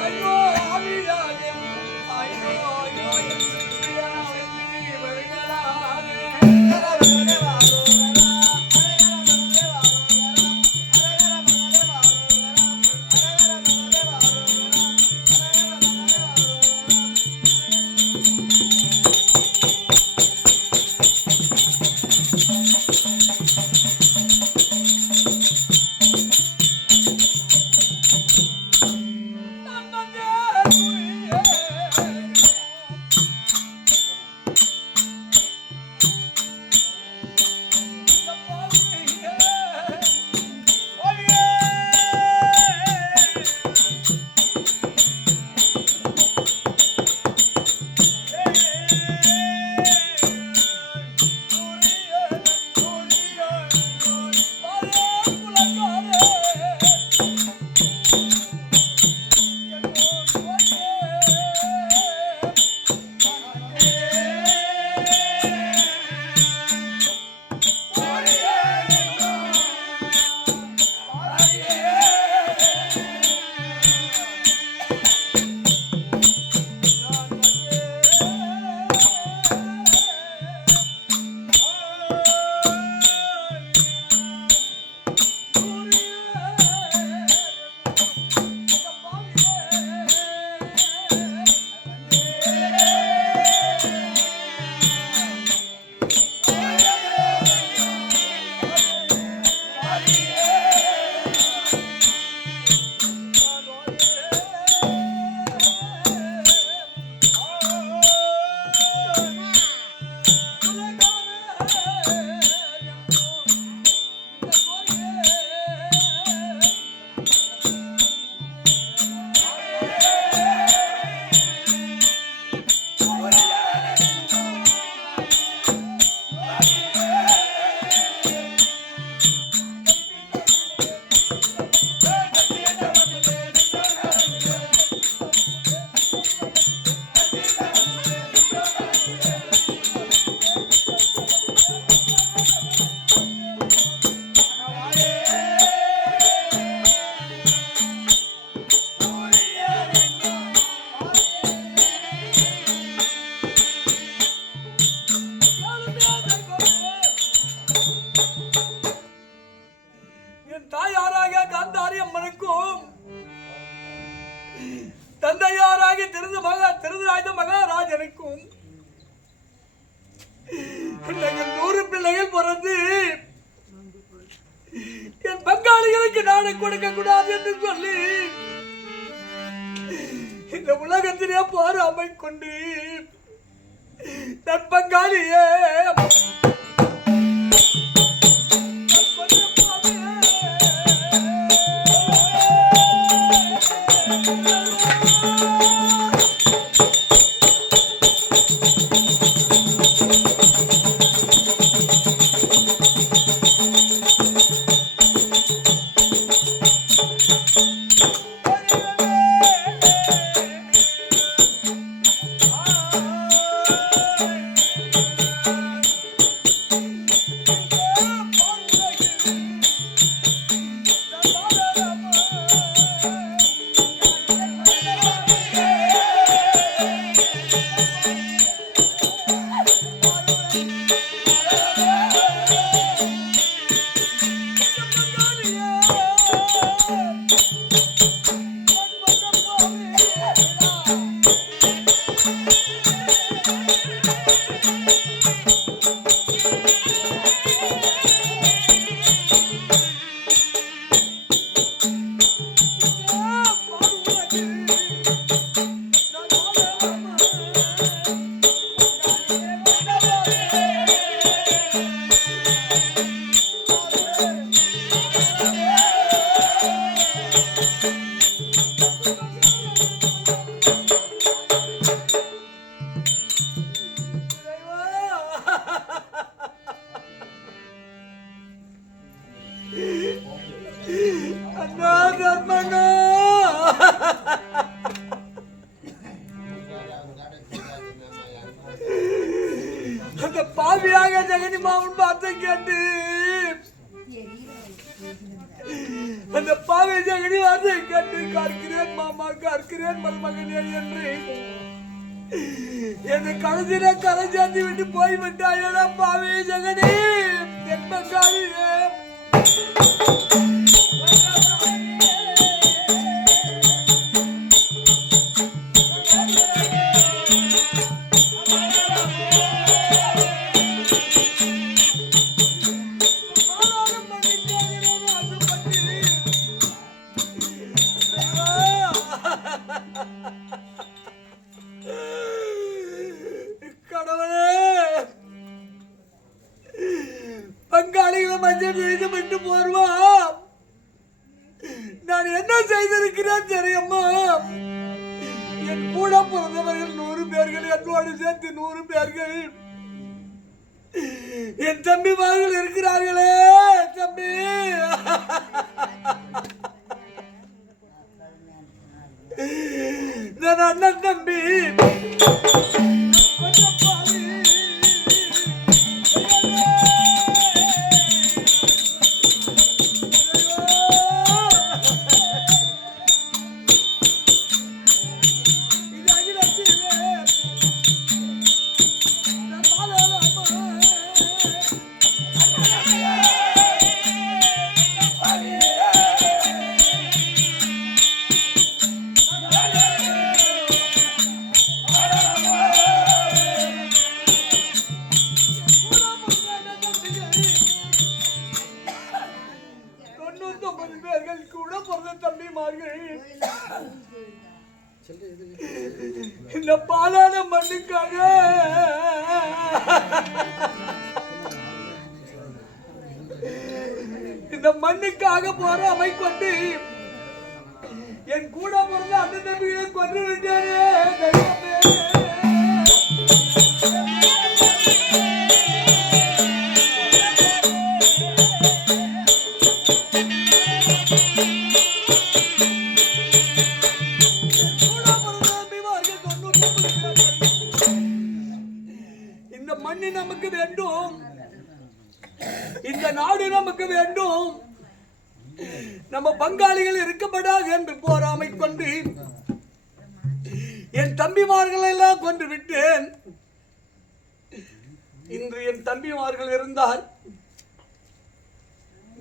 ஐயோ, ஐயோ, ஐயோ, ஐயோ, ஐயோ, தந்தையாராகி திருராஜ மகாராஜனுக்கும் 100 பிள்ளைகள் பிறந்து என் பங்காளிகளுக்கு நாடு கொடுக்க கூடாது என்று சொல்லி இந்த உலகத்திலே போராமை கொண்டு தன் பங்காளியே அந்த பாவியாக ஜெகனி மாமன் பார்த்து கேட்டு அந்த பாவி ஜெகனி வார்த்தை கேட்டு கற்கிறேன் மாமா கற்கிறேன் மருமகனே என்று என்னை கழுதில கரை சாத்தி விட்டு போய்விட்டாயடா பாவி ஜெகனி என் பங்காளியே பங்காளிகளை மஞ்சள் செய்து விட்டு போர்வா நான் என்ன செய்திருக்கிறேன் தெரியுமா என் கூட பிறந்தவர்கள் 100 பேர்கள், என்னோடு சேர்த்து 100 பேர்கள் என் தம்பிமார்கள் இருக்கிறார்களே. தம்பி நான் அண்ணன் தம்பி இந்த பாலான மண்ணுக்காக இந்த மண்ணுக்காக போற அவை கொண்டு என் கூட பிறந்த அண்ணன் தம்பிகளை கொண்டு விட்டாரே. நமக்கு வேண்டும், இந்த நாடு நமக்கு வேண்டும், நம்ம பங்காளிகள் இருக்கப்படாது என்று போராமை கொண்டு என் தம்பிமார்கள் எல்லாம் கொண்டு விட்டேன். இன்று என் தம்பிமார்கள் இருந்தால்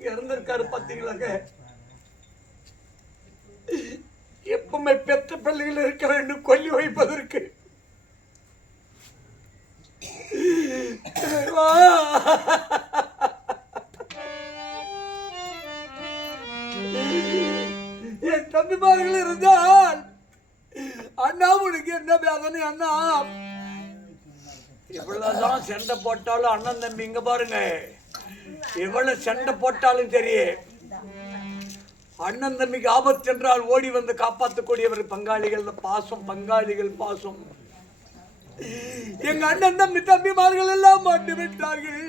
இறந்திருக்காரு. பார்த்தீங்களாங்க, எப்பவுமே பெற்ற பிள்ளைகள் இருக்க வேண்டும் கொல்லி வைப்பதற்கு. என் தம்பிமார்கள் இருந்தால் அண்ணா உனக்கு என்ன வேதனை அண்ணா? இவ்வளவுதான் சண்டை போட்டாலும் அண்ணன் தம்பி இங்க பாருங்க, எவ்வளவு சண்டை போட்டாலும் சரி அண்ணன் தம்பிக்கு ஆபத்து என்றால் ஓடி வந்து காப்பாற்றக்கூடியவர் பங்காளிகள் பாசம், பங்காளிகள் பாசம். எங்க அண்ணன் தம்பி தம்பிமார்கள் எல்லாம் மாட்டு விட்டார்கள்.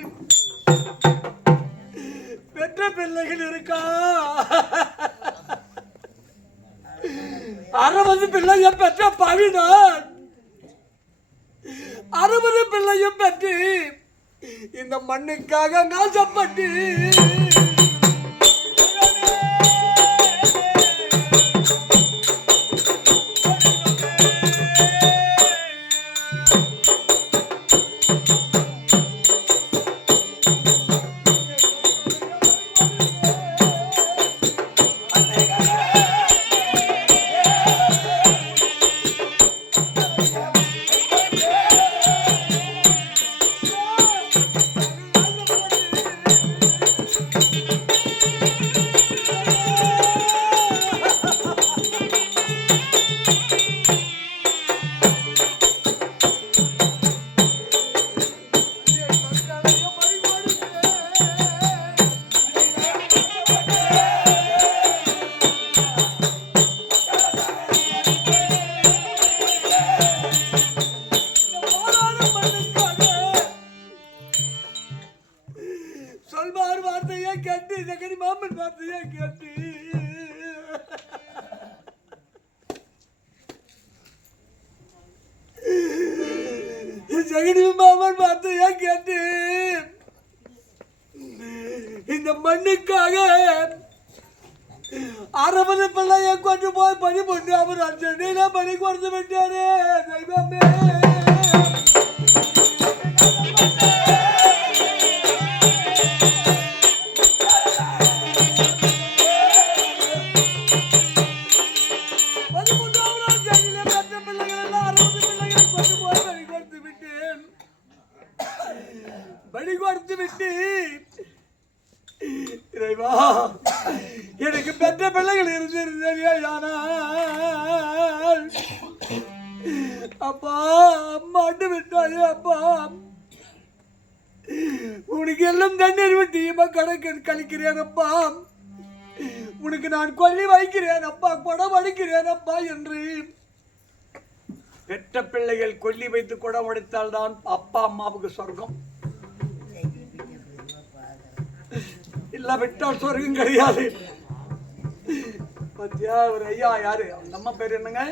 பெற்ற பிள்ளைகள் இருக்கா? 60 பிள்ளையும் பெற்ற பாவினான். 60 பிள்ளையும் பெற்று இந்த மண்ணுக்காக நாசப்பட்டு சொல்வார் வார்த்தையை கேட்டு ஜெகனி மாமன் வார்த்தையை கேட்டு ஜெகனி மாமன் வார்த்தையை கேட்டு இந்த மண்ணுக்காக 60 பிள்ளையை கொண்டு போய் பணி பண்ணி அவர் அஞ்சு பணி கொடுத்து விட்டாரு. தெய்வமே பலி கொடுத்து விட்டு இறைவா எனக்கு பெற்ற பிள்ளைகள் இருந்திருந்தேன். அப்பா அம்மாட்டு விட்டாயே அப்பா, உனக்கு எல்லாம் தண்ணீர் விட்டியமா கணக்கு கழிக்கிறேன் அப்பா, உனக்கு நான் கொல்லி வைக்கிறேன் அப்பா, குடம் அடிக்கிறேன் அப்பா என்று பெற்ற பிள்ளைகள் கொல்லி வைத்து குடம் உடைத்தால் தான் அப்பா அம்மாவுக்கு சொர்க்கம், இல்ல விட்டால் சொர்க்கம் கிடையாது. பத்தியா ஒரு ஐயா யாரு அந்த அம்மா பேர் என்னங்க?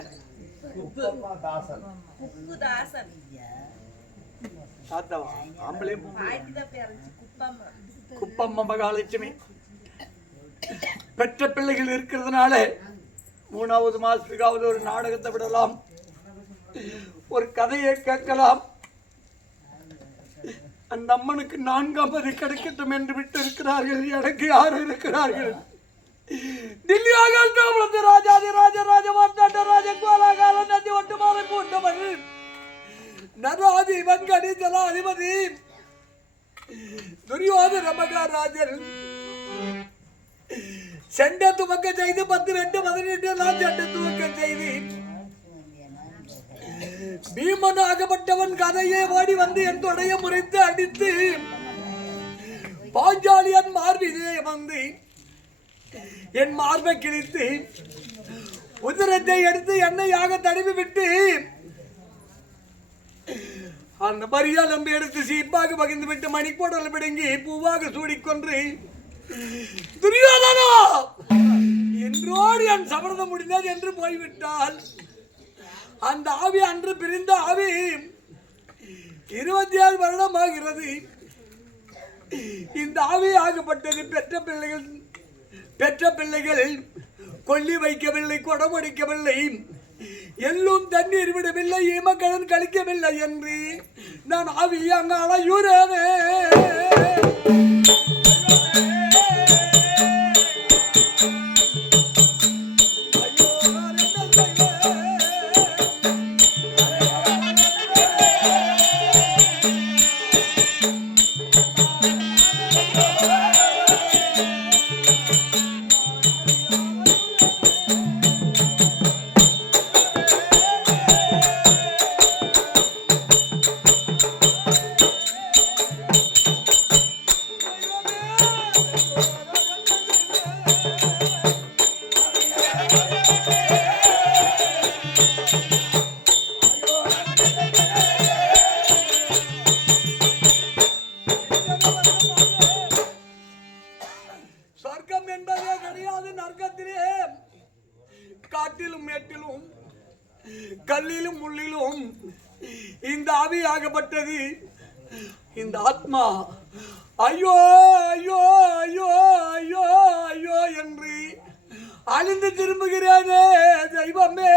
குப்பம்மா மகாலட்சுமி. பெற்ற பிள்ளைகள் இருக்கிறதுனால 3வது மாசத்துக்காவது ஒரு நாடகத்தை விடலாம், ஒரு கதையை கேட்கலாம். அந்த அம்மனுக்கு 4ஆம் பதி கிடைக்கட்டும் என்று விட்டு இருக்கிறார்கள். எனக்கு யார் இருக்கிறார்கள்? தில்லியாக ராஜாதி ராஜ ராஜ மார்த்தாண்ட ராஜ கோலாகால நதி ஒட்டுமாறு கூட்டவர் நராதி வன்கடி ஜலாதிபதி துரியோதன மகாராஜன் செண்ட துவக்க செய்து 10 2 18 நாள் செண்ட துவக்க செய்து பீமன் ஆகப்பட்டவன் கதையே ஓடி வந்து என் தொடைய முறைத்து அடித்து பாஞ்சாலியன் மார்பிலே வந்து என் மார்பை கிழித்து உதிரத்தை எடுத்து எண்ணெயாக தடவி விட்டு அந்த மரியா நம்பி எடுத்து சீப்பாக பகிர்ந்து விட்டு மணிக்கோடல் பிடுங்கி பூவாக சூடிக்கொன்று துரியோதனா என்றோடு என் சபதம் முடிந்தது என்று போய்விட்டால் அந்த ஆவி அன்று பிரிந்த ஆவி 27 வருடம் ஆகிறது. இந்த ஆவி ஆகப்பட்டது பெற்ற பிள்ளைகள் கொல்லி வைக்கவில்லை, கொடமடிக்கவில்லை, எல்லும் தண்ணீர் விடவில்லை, ஈமக்கடன் கழிக்கவில்லை என்று நான் ஆவி அங்க அலையுறவே. காட்டிலும் மேட்டிலும் கல்லிலும் முள்ளிலும் இந்த ஆவி ஆகப்பட்டது. இந்த ஆத்மா ஐயோ ஐயோ ஐயோ ஐயோ ஐயோ என்று அழிந்து திரும்புகிறேனே தெய்வமே.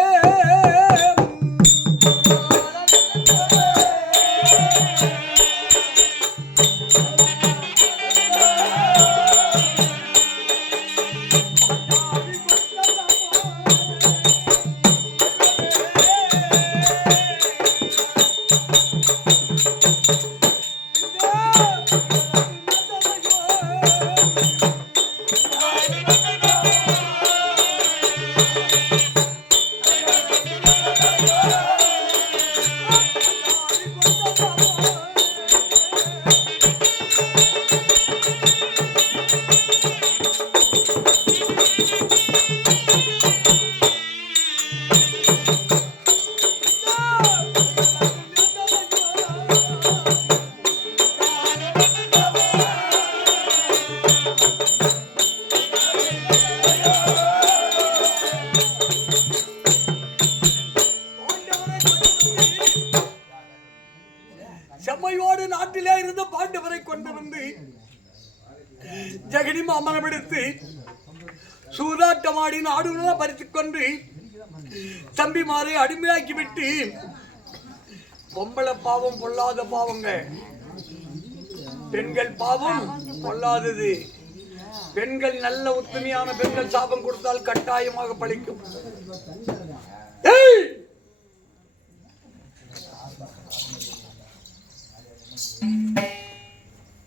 செம்மையோடு நாட்டிலே இருந்த பாண்டவரை கொண்டு வந்து ஜெகடி மாமனம் எடுத்து சூதாட்டமாடி நாடுகளை பறித்துக் கொண்டு தம்பிமாரை அடிமையாக்கி விட்டு, பொம்பளை பாவம் பொல்லாத பாவங்க, பெண்கள் பாவம் பொல்லாதது. பெண்கள் நல்ல உத்தமையான பெண்கள் சாபம் கொடுத்தால் கட்டாயமாக பழிக்கும்.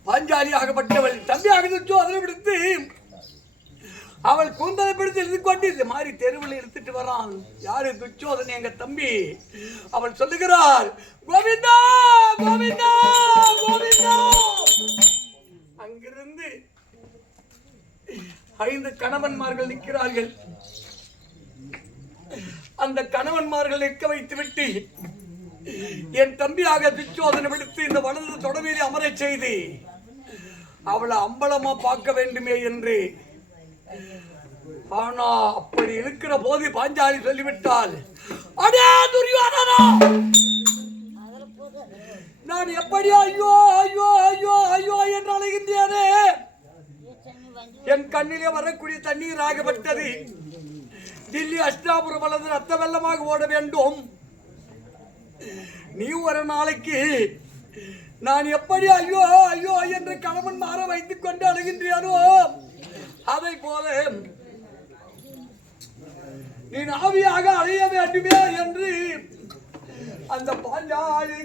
பாஞ்சாலி ஆகப்பட்டவள் தம்பி ஆகதோ அதனை பிடித்து அவள் கூந்தலை பிடித்து எழுதி கொண்டு இந்த மாதிரி தெருவில் எடுத்துட்டு வரான். யாரு? துச்சோதனை, எங்க தம்பி. அவள் சொல்லுகிறார், கோவிந்தா கோவிந்தா கோவிந்தா. அங்கிருந்து 5 கணவன்மார்கள் நிற்கிறார்கள். அந்த கணவன்மார்கள் நிற்க வைத்து விட்டு என் தம்பியாக துச்சோதனை விடுத்து இந்த வலது தொடர்பில் அமர செய்து அவளை அம்பலமா பார்க்க வேண்டுமே என்று. ஆனா அப்படி இருக்கிற போது பாஞ்சாலி சொல்லிவிட்டால், அடே துரியோதனா, நான் எப்படி ஐயோ ஐயோ ஐயோ ஐயோ என்று அழைகின்றேனே. என் கண்ணிலே வரக்கூடிய தண்ணீர் ஆகப்பட்டது. தில்லி அஷ்டாபுரம் அல்லது ரத்த வெள்ளமாக ஓட வேண்டும். நீ ஒரு நாளைக்கு நான் எப்படி ஐயோ ஐயோ என்று கணவன் மாற வைத்துக் கொண்டு அழுகின்றியானோ, அதை போல நீ ஆவியாக அழைய வேண்டுமே என்று அந்த பாஞ்சாலி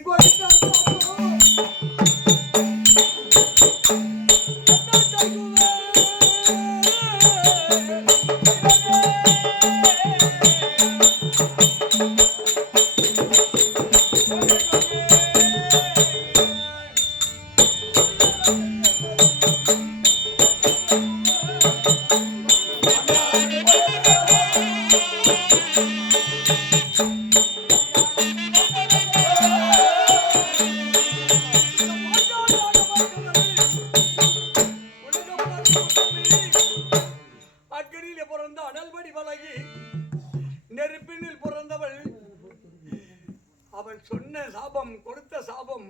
சொன்ன சாபம், கொடுத்த சாபம்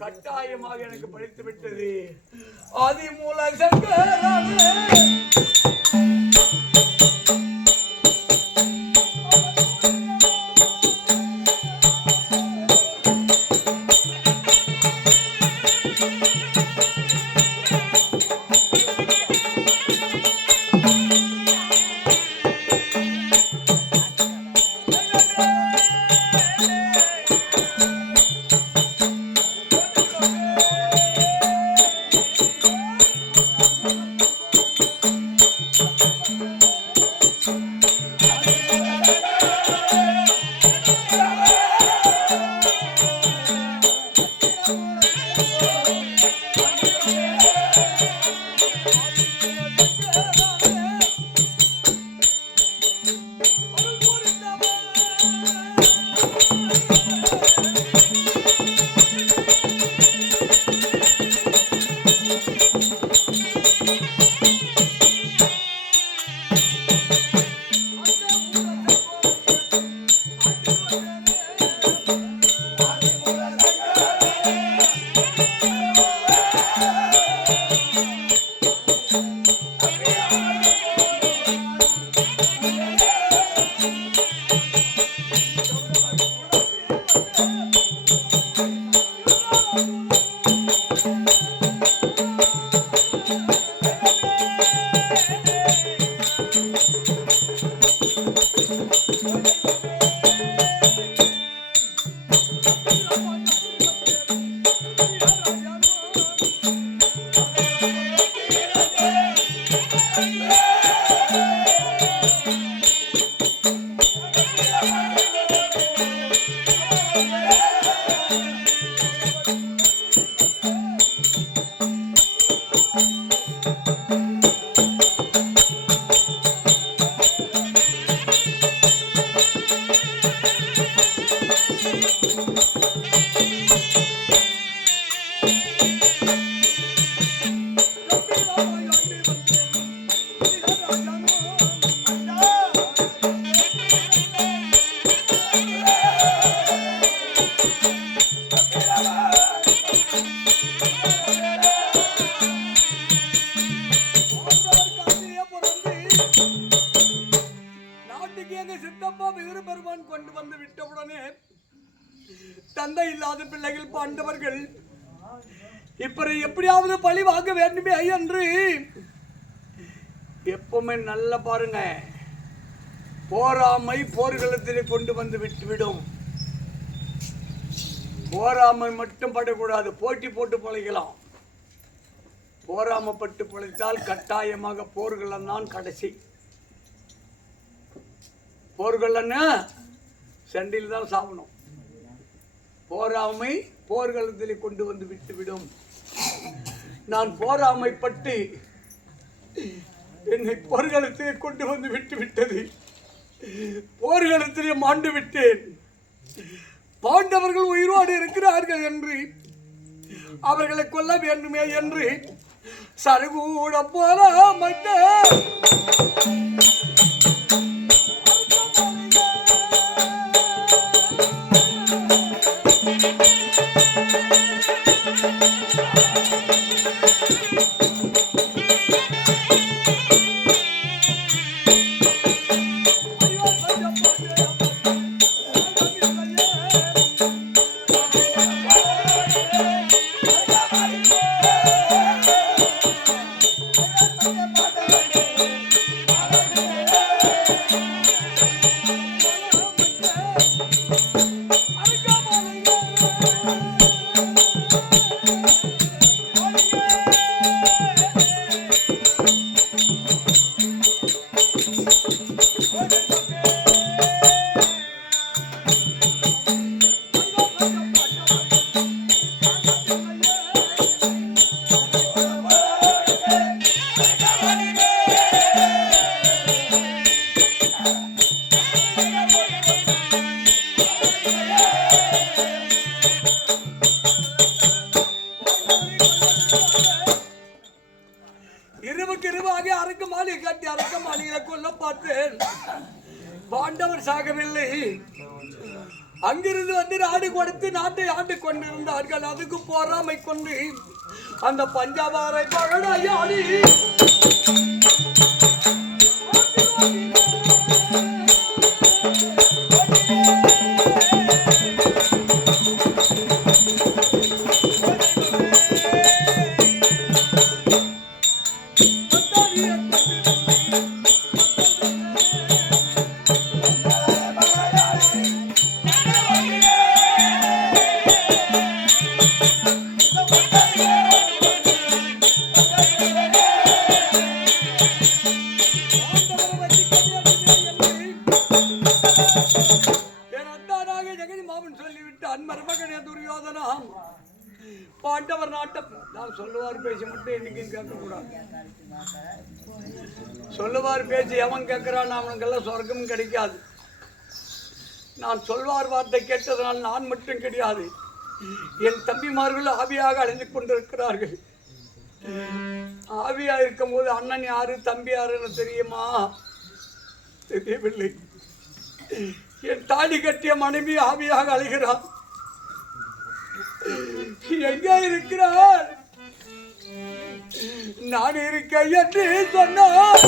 கட்டாயமாக எனக்கு பழித்து விட்டது. ஆதிமூல சங்கரனே தந்தை இல்லாத பிள்ளைகள் பாண்டவர்கள் இப்படி எப்படியாவது பழி வாங்க வேண்டுமே என்று எப்பவுமே நல்ல பாருங்க, போராமை போர்க்களத்திலே கொண்டு வந்து விட்டுவிடும். போராமை மட்டும் படக்கூடாது, போட்டி போட்டு பழைக்கலாம். போராமப்பட்டு பழைத்தால் கட்டாயமாக போர்க்களம் தான் கடைசி. போர்கள்னா சண்டையில் தான் சாப்பிடணும். போராமை போர்க்களத்திலே கொண்டு வந்து விட்டுவிடும். நான் போராமைப்பட்டு என்னை போர்க்களத்திலே கொண்டு வந்து விட்டு விட்டது. போர்க்களத்திலே மாண்டு விட்டேன். பாண்டவர்கள் உயிரோடு இருக்கிறார்கள் என்று அவர்களை கொல்ல வேண்டுமே என்று சருகூட போராமட்ட பாண்டவர் சாகவில்லை. அங்கிருந்து வந்து நாடு கொடுத்து நாட்டை ஆண்டு கொண்டிருந்தார்கள். அதுக்கு போராமை கொண்டு அந்த பஞ்சாபாரை பகடாயாடி பாண்டவர் நாட்டம் நான் சொல்லுவார் பேசி மட்டும் என்னைக்கும் கேட்கக்கூடாது. சொல்லுவார் பேசி எவன் கேட்கிறான் அவனுக்கெல்லாம் சொர்க்கம் கிடைக்காது. நான் சொல்வார் வார்த்தை கேட்டதனால் நான் மட்டும் கிடையாது, என் தம்பிமார்கள் ஆவியாக அடைந்து கொண்டிருக்கிறார்கள். ஆவியா இருக்கும் போது அண்ணன் யாரு தம்பி யாருன்னு தெரியுமா? தெரியவில்லை. என் தாலி கட்டிய மனைவி ஆவியாக அழைகிறார். எங்கே இருக்கிறார்? நான் இருக்க என்று சொன்னார்.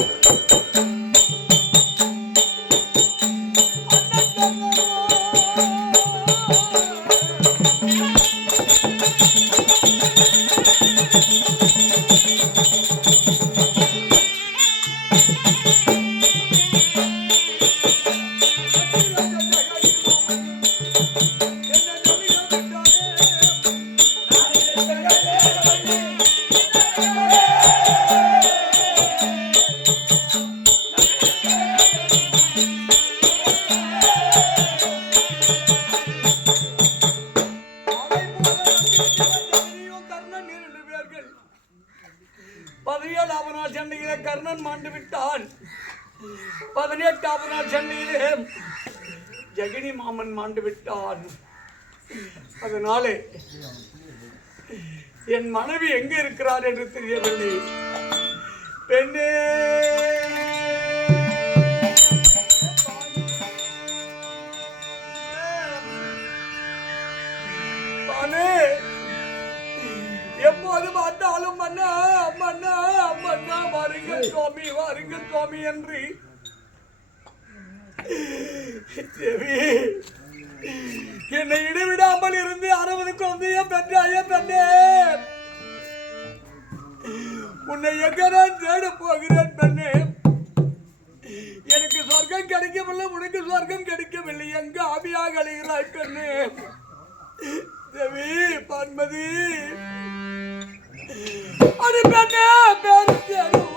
கர்ணன் மாண்டு விட்டான். 18ஆம் நாள் சென்னையிலே ஜெகனி மாமன் மாண்டு விட்டான். அதனாலே என் மனைவி எங்கே இருக்கிறார் என்று தெரியவில்லை. பெண்ணே எப்போது பார்த்தாலும் மன்னா மன்னா மன்னா வாருங்கள் சுவாமி வாருங்கள் சுவாமி என்று என்னை இடைவிடாமல் இருந்து 60 குழந்தைய பெற்றாய பெண்ணே, உன்னை எங்க நான் தேட போகிறேன் பெண்ணே. எனக்கு சொர்க்கம் கிடைக்கவில்லை, உனக்கு சொர்க்கம் கிடைக்கவில்லை. எங்க ஆவியாக அழைகிறாய் பெண்ணே. தேவி பான்மதி அடி பெண்ணே பேரு தேடுவா.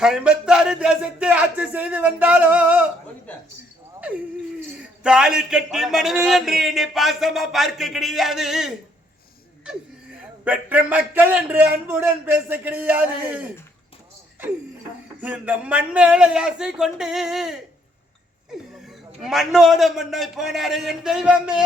56 தேசத்தை ஆட்சி செய்து வந்தாலோ தாலி கட்டி மனைவி என்று நீ பாசமா பார்க்க கிடையாது. பெற்ற மக்கள் என்று அன்புடன் பேச கிடையாது. இந்த மண் மேல ஆசை கொண்டு மண்ணோட மண்ணாய் போனாரே என் தெய்வமே.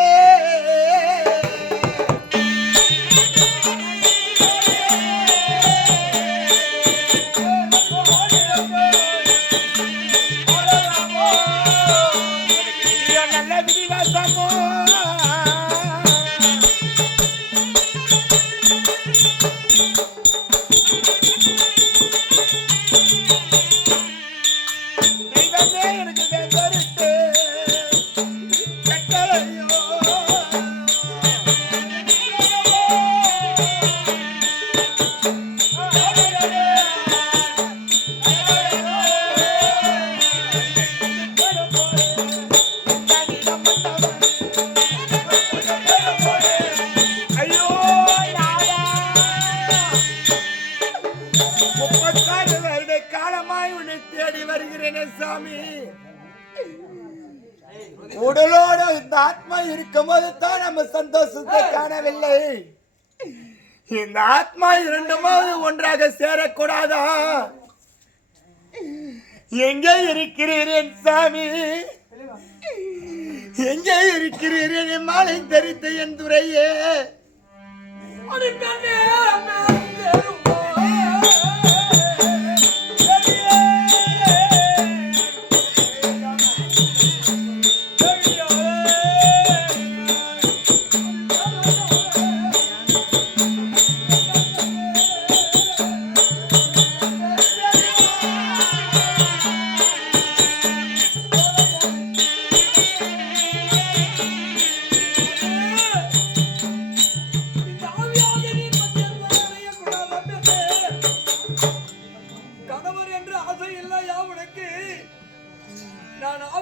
உடலோட இந்த ஆத்மா இருக்கும் போது தான் நம்ம சந்தோஷத்தை காணவில்லை. இந்த ஆத்மா இரண்டுமாவது ஒன்றாக சேரக்கூடாதா? எங்கே இருக்கிறீர்கள் சாமி? எங்கே இருக்கிறீர்கள் மாலை தரித்த என் துறையே?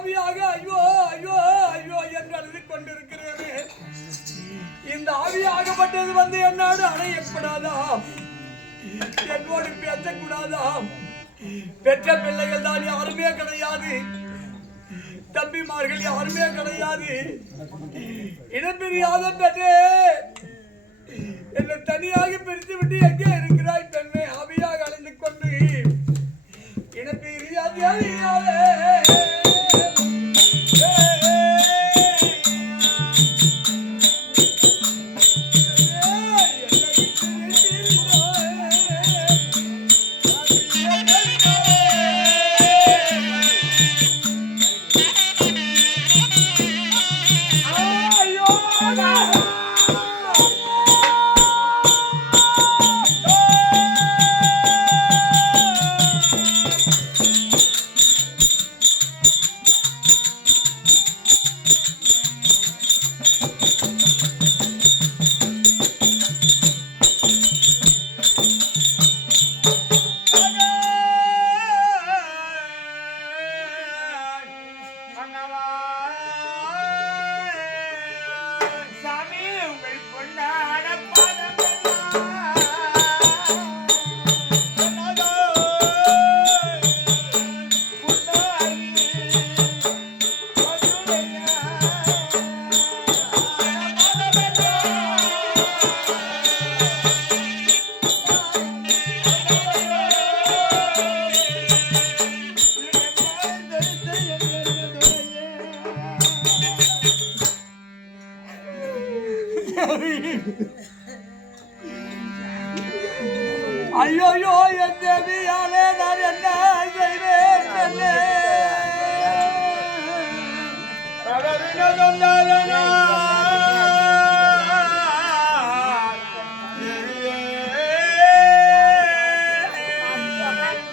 ஆவியாக ஐயோ ஐயோ ஐயோ என்று அழுது கொண்டிருக்கிறேன். இந்த ஆவியாகப்பட்டது வந்து என்னோடு அணையக்கூடாதாம், என்னோடு பேசக்கூடாதாம். பெற்ற பிள்ளைகள் தான் யாருமே கிடையாது, தம்பிமார்கள் யாருமே கிடையாது. இனப்பிரியாத பெற்றே என்னை தனியாக பிரித்து விட்டு எங்கே இருக்கிறாய் பெண்ணை ஆவியாக அடைந்து கொண்டு இனப்பிரியாதே ஐயோ என் தேவியாலே நான் என்ன செய்வேன் பெண்ணே?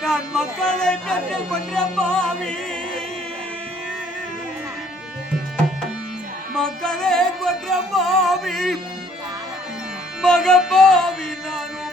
நான் மக்களை பெற்று கொன்ற பாவி, மக்களை கொன்ற பாவி, மகபாவி நானும்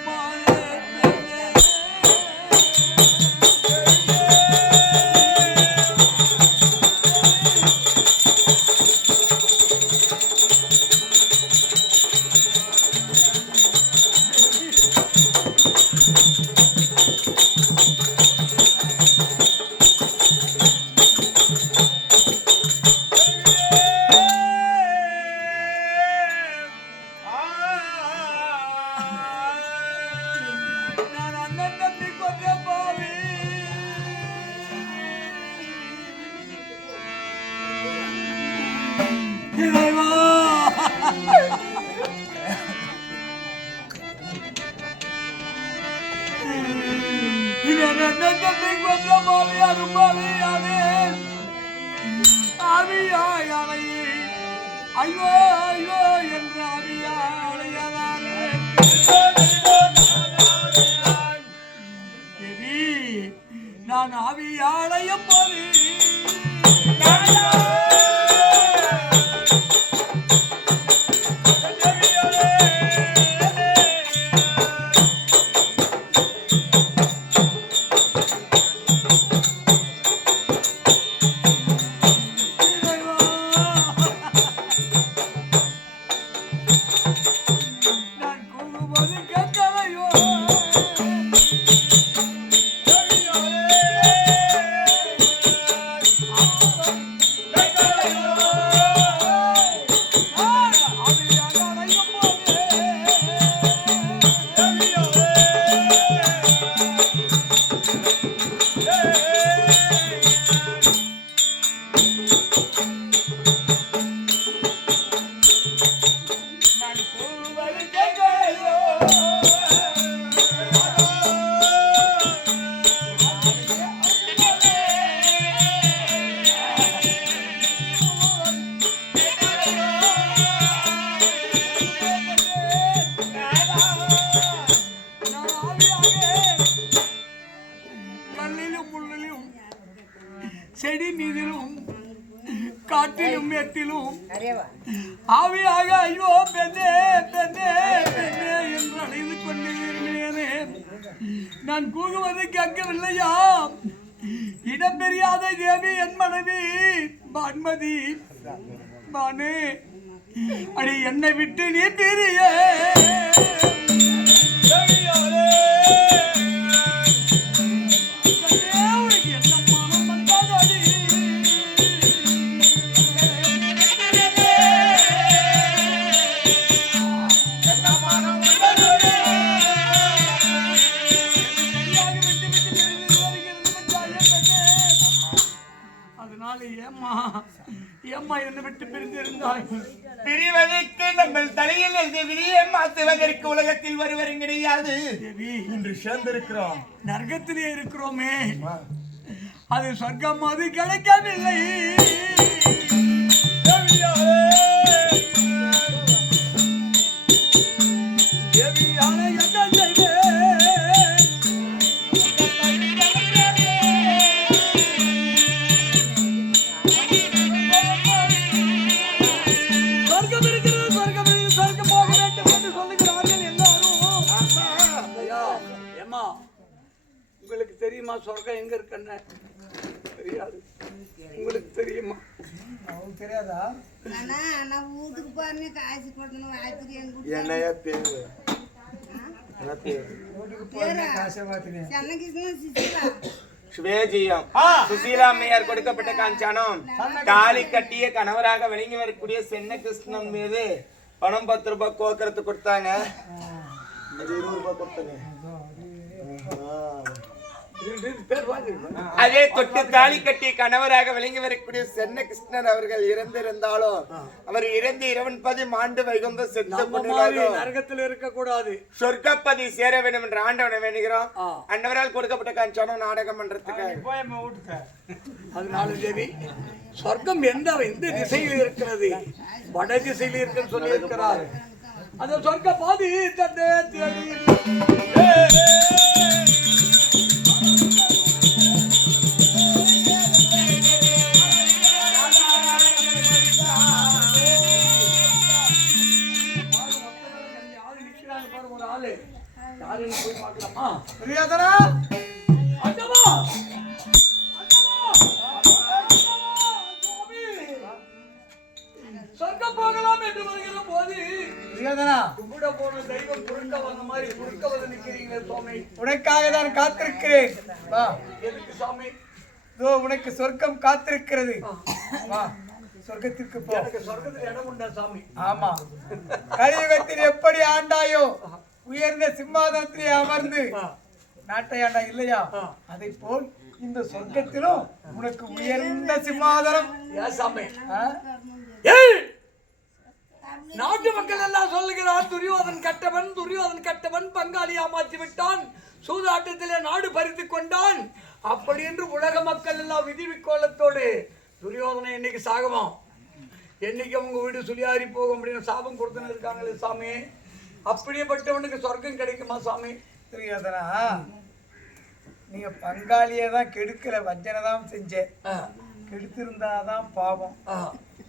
ஐயோ ஐயோ என்ற நான் ஆவியாளையும் போது செடி மீதிலும் காட்டிலும் மேட்டிலும் ஆவியாக ஐயோ பெண்ணே பெண்ணே பெண்ணே என்று அழைந்து கொண்டிருந்தேனே. நான் கூகுவதை கேட்கவில்லையா? இடம் பெரியாத தேவி என் மனைவி பான்மதி பானு அடி என்னை விட்டு நீ பிரிய என்னை விட்டு பிரிந்திருந்தாய். பிரிவதற்கு நம்ம தலையில் எழுதிய விதியை மாற்றுவதற்கு உலகத்தில் ஒருவரும் கிடையாது. இன்று சேர்ந்திருக்கிறோம், நரகத்திலே இருக்கிறோமே, அது சொர்க்கம் அது கிடைக்கவில்லை. உங்களுக்கு தெரியுமா சொர்க்கம் எங்க இருக்குன்னு? தெரியாது. உங்களுக்கு தெரியுமா? தெரியாதா? வீட்டுக்கு போறேன்னு காசு கொடுக்கணும். என்னையா பேரு? சுவேஜியம் சுசீலா அம்மையார் கொடுக்கப்பட்ட காஞ்சானம் தாலி கட்டிய கணவராக விளங்கி வரக்கூடிய சென்ன கிருஷ்ணன் மீது பணம் 10 ரூபாய் கோக்கறத்து கொடுத்தாங்க. 20 ரூபாய் கொடுத்தாங்க. அதே தொட்டு தாலி கட்டி கணவராக விளங்கி வரக்கூடிய சென்ன கிருஷ்ணன் அவர்கள் இறந்திருந்தாலும் அவர் இறந்து 20 ஆண்டு வைகுந்த நரகத்தில் இருக்க கூடாது, சொர்க்கப்பதி சேர வேண்டும் என்று ஆண்டவனை வேண்டுகிறோம். அன்னவரால் கொடுக்கப்பட்ட காஞ்சானம் நாடகம் பண்றதுக்கு. அதனால தேவி சொர்க்கம் எந்த திசையில் இருக்கிறது? வட திசையில் இருக்குன்னு சொல்லி இருக்கிறார். அந்த சொர்க்க பாதி தந்தே தேடி போய் பார்க்கலாமா? சொர்க்கம் போகலாம் என்று வருகிற போது கூட போன தெய்வம் குறுக்க வந்த மாதிரி குறுக்க வந்து நிக்கிறீங்களே சுவாமி. உனக்காக தான் காத்திருக்கிறேன். எதுக்கு சாமி? உனக்கு சொர்க்கம் காத்திருக்கிறது. வா, சொர்க்கத்திற்கு போ. எனக்கு சொர்க்கத்தில் இடம் உண்டா சாமி? ஆமா, கலியுகத்தில் எப்படி ஆண்டாயோ உயர்ந்த சிம்மாதனத்திலே அமர்ந்து நாட்டை ஆண்டா இல்லையா, அதை போல் இந்த சொர்க்கத்திலும் உனக்கு உயர்ந்த சிம்மாதனம். நாட்டு மக்கள் எல்லாம் சொல்லுகிறார், துரியோதன் கட்டவன் பங்காளியா மாற்றி விட்டான், சூதாட்டத்திலே நாடு பறித்து கொண்டான். அப்படி என்று உலக மக்கள் எல்லாம் விதிவிக்கோலத்தோடு துரியோதனை என்னைக்கு சாகமா, என்னைக்கு அவங்க வீடு சுழியாரி போகும் அப்படின்னு சாபம் கொடுத்துன்னு இருக்காங்களே சாமி. அப்படியேப்பட்டவனுக்கு சொர்க்கம் கிடைக்குமா சாமி? துரியோதனா, நீங்க பங்காளியை தான் கெடுக்கல, வஞ்சனை தான் செஞ்சேன். கெடுத்திருந்தாதான் பாவம்.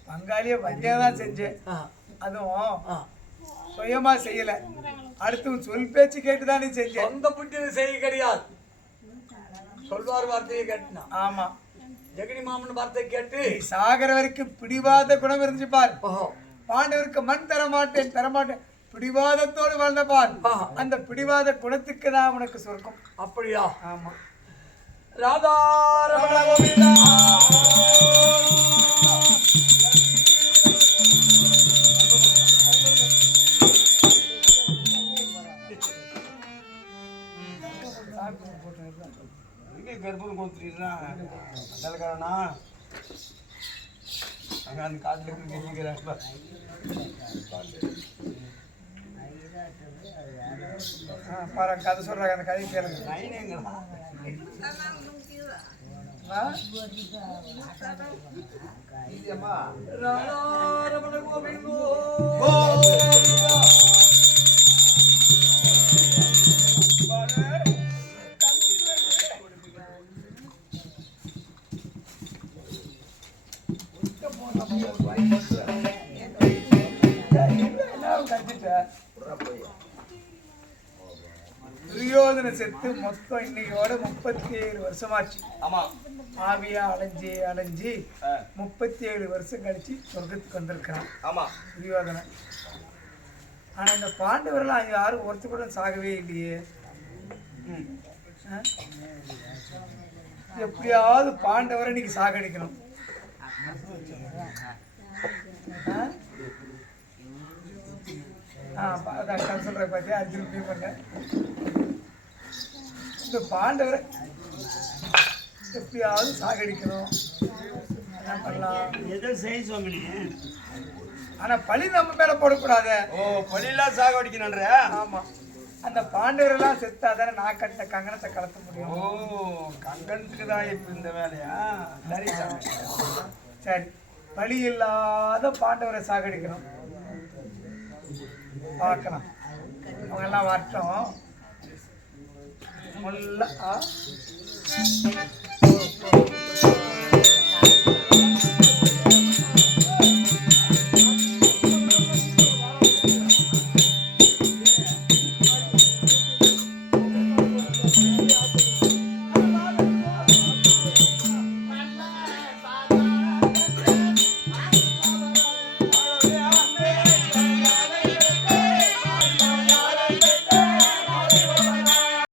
பங்காளிய வஞ்சனை தான் செஞ்சேன், அதுவும் சுயமா செய்யல. அடுத்து சொல் பேச்சு கேட்டுதான் நீ செஞ்ச. சொந்த புத்தி செய்ய கிடையாது, சொல்வார் வார்த்தையை கேட்டுனா. ஆமா, ஜெகனி மாமன் வார்த்தை கேட்டு சாகர வரைக்கும் பிடிவாத குணம் இருந்துச்சு பார். பாண்டவருக்கு மண் தரமாட்டேன் பிடிவாதத்தோடு வாழ்ந்த பார். அந்த பிடிவாத குணத்துக்கு தான் உனக்கு சொர்க்கம். அப்படியா? ஆமா. ராதா ரமண கோவிந்தா. கர்ப்பம் கொடுத்துட்டீங்களா அதற்காரனா அங்க அந்த காட்டுல கேட்கிறேன். பாரு, கதை சொல்றாங்க, அந்த கதை கேளுங்க. துரியோதன பாண்டவர் செத்து மொத்தம் இன்னையோட 37 வருஷமாச்சு. ஆமா. ஆவியா அலைஞ்சி அலைஞ்சி 37 வருஷம் கழிச்சு சொர்க்கத்துக்கு வந்திருக்கிறான். ஆமா. துரியோதனன். ஆனா இந்த பாண்டவர்லாம் யாரும் ஒருத்தர் கூட சாகவே இல்லையே. எப்படியாவது பாண்டவரை இன்னைக்கு சாகடிக்கணும். சொல்ற பார்த்தியா அர்ஜுன் பண்ண இந்த பாண்டவரை எப்படியாவது சாகடிக்கணும். என்ன பண்ணலாம்? எதை செய்ய சொன்னீங்க? ஆனா பழி நம்ம மேல போடக்கூடாது. ஓ, பழியெல்லாம் சாகடிக்கணும்ன்ற? ஆமா. அந்த பாண்டவரெல்லாம் செத்தாதானே நான் கட்ட கங்கணத்தை கலத்த முடியும். ஓ, கங்கணத்துக்கு தான் இப்ப இந்த வேலையா? சரி சாமி. சரி, பழி இல்லாத பாண்டவரை சாகடிக்கணும். பார்க்கலாம். அவங்க எல்லாம் வரட்டும்.